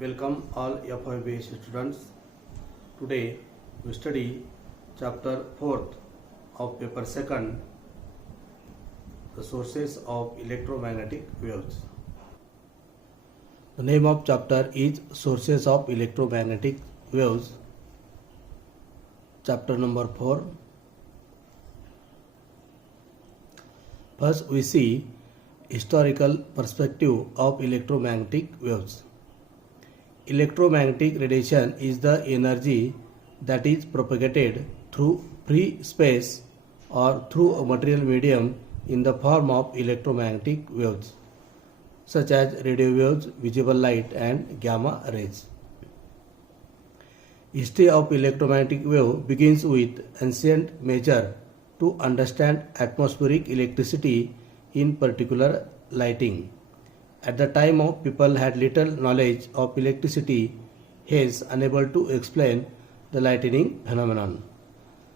Welcome all FIBS students. Today we study chapter 4th of paper 2nd, the sources of electromagnetic waves. The name of chapter is Sources of Electromagnetic Waves. Chapter number 4. First we see historical perspective of electromagnetic waves. Electromagnetic radiation is the energy that is propagated through free space or through a material medium in the form of electromagnetic waves, such as radio waves, visible light, and gamma rays. History of electromagnetic wave begins with ancient measure to understand atmospheric electricity, in particular lighting. At the time of people had little knowledge of electricity, hence unable to explain the lightning phenomenon.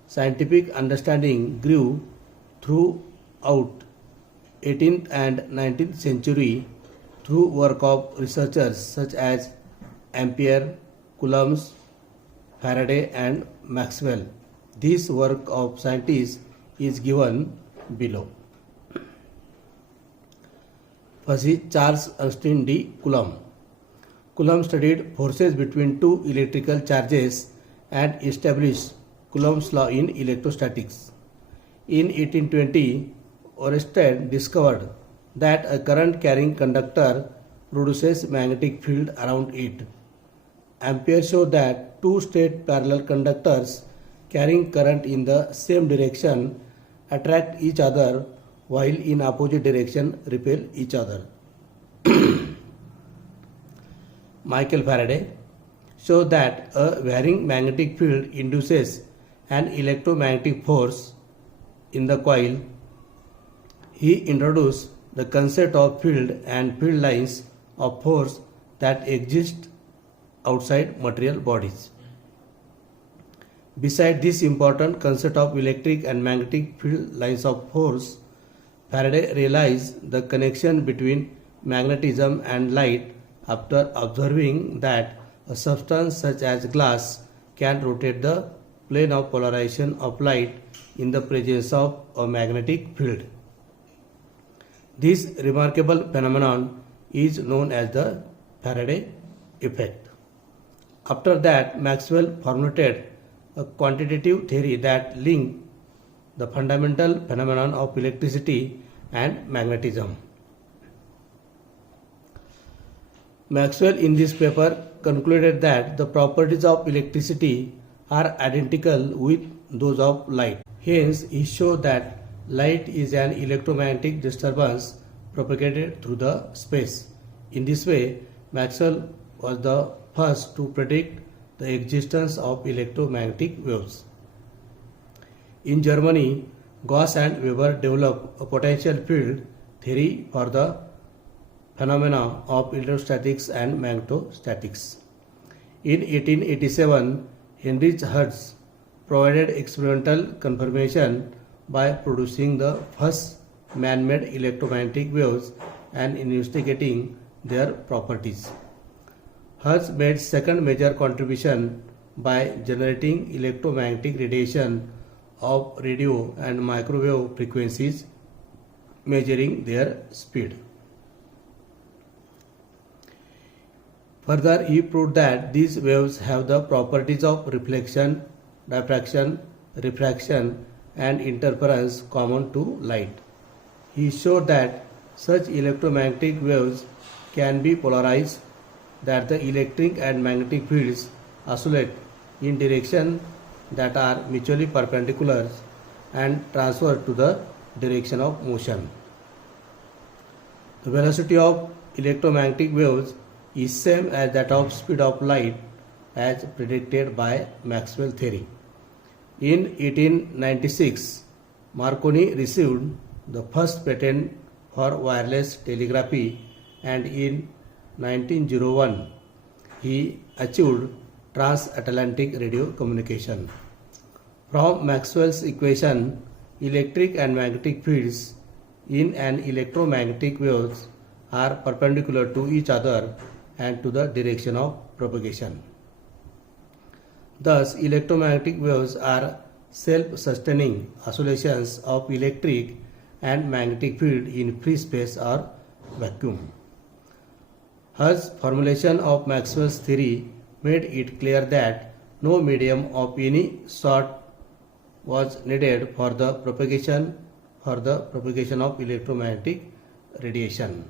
Scientific understanding grew throughout 18th and 19th century through work of researchers such as Ampere, Coulomb, Faraday and Maxwell. This work of scientists is given below. First is Charles Ernst de Coulomb. Coulomb studied forces between two electrical charges and established Coulomb's law in electrostatics. In 1820, Oersted discovered that a current-carrying conductor produces magnetic field around it. Ampere showed that two straight parallel conductors carrying current in the same direction attract each other while in opposite direction repel each other. Michael Faraday showed that a varying magnetic field induces an electromagnetic force in the coil. He introduced the concept of field and field lines of force that exist outside material bodies. Besides this important concept of electric and magnetic field lines of force, Faraday realized the connection between magnetism and light after observing that a substance such as glass can rotate the plane of polarization of light in the presence of a magnetic field. This remarkable phenomenon is known as the Faraday effect. After that, Maxwell formulated a quantitative theory that linked the fundamental phenomenon of electricity and magnetism. Maxwell in this paper concluded that the properties of electricity are identical with those of light. Hence, he showed that light is an electromagnetic disturbance propagated through the space. In this way, Maxwell was the first to predict the existence of electromagnetic waves. In Germany, Gauss and Weber developed a potential field theory for the phenomena of electrostatics and magnetostatics. In 1887, Heinrich Hertz provided experimental confirmation by producing the first man-made electromagnetic waves and investigating their properties. Hertz made second major contribution by generating electromagnetic radiation of radio and microwave frequencies, measuring their speed. Further, he proved that these waves have the properties of reflection, diffraction, refraction, and interference common to light. He showed that such electromagnetic waves can be polarized, that the electric and magnetic fields oscillate in direction that are mutually perpendicular and transfer to the direction of motion. The velocity of electromagnetic waves is same as that of speed of light as predicted by Maxwell theory. In 1896, Marconi received the first patent for wireless telegraphy, and in 1901 he achieved transatlantic radio communication. From Maxwell's equation, electric and magnetic fields in an electromagnetic waves are perpendicular to each other and to the direction of propagation. Thus, electromagnetic waves are self-sustaining oscillations of electric and magnetic field in free space or vacuum. His formulation of Maxwell's theory made it clear that no medium of any sort was needed for the propagation of electromagnetic radiation.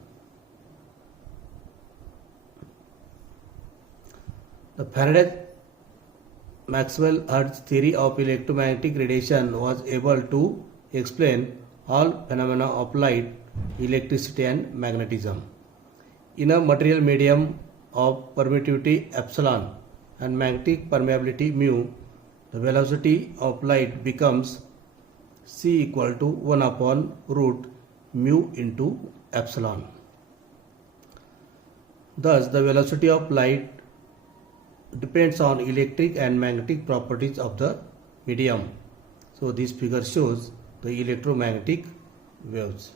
The Faraday-Maxwell-Hertz theory of electromagnetic radiation was able to explain all phenomena of light, electricity and magnetism. In a material medium of permittivity epsilon and magnetic permeability mu, the velocity of light becomes c equal to 1 upon root mu into epsilon. Thus, the velocity of light depends on electric and magnetic properties of the medium. So, this figure shows the electromagnetic waves.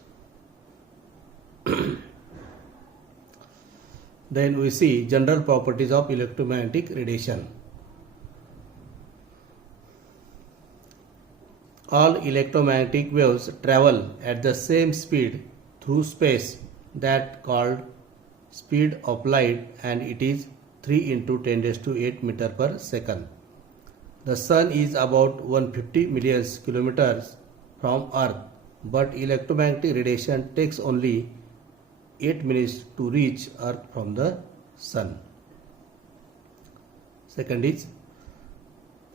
Then we see general properties of electromagnetic radiation. All electromagnetic waves travel at the same speed through space, that called speed of light, and it is 3 into 10 raised to 8 meter per second. The sun is about 150 million kilometers from Earth, but electromagnetic radiation takes only 8 minutes to reach Earth from the sun. Second is,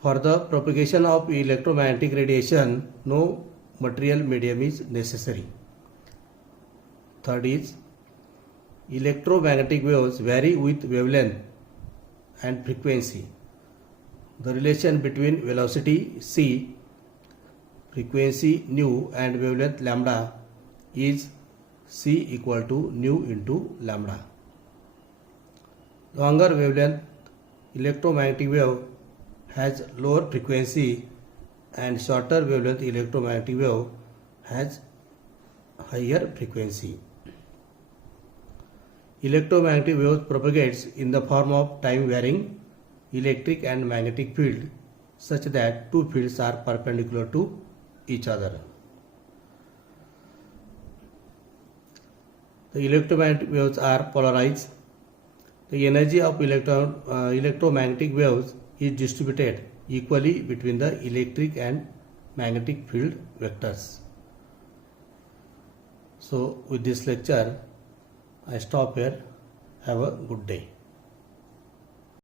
for the propagation of electromagnetic radiation, no material medium is necessary. Third is, electromagnetic waves vary with wavelength and frequency. The relation between velocity c, frequency nu and wavelength lambda is c equal to nu into lambda. Longer wavelength electromagnetic wave has lower frequency and shorter wavelength electromagnetic wave has higher frequency. Electromagnetic waves propagates in the form of time varying electric and magnetic field such that two fields are perpendicular to each other. The electromagnetic waves are polarized. The energy of electromagnetic waves is distributed equally between the electric and magnetic field vectors. So with this lecture I stop here. Have a good day.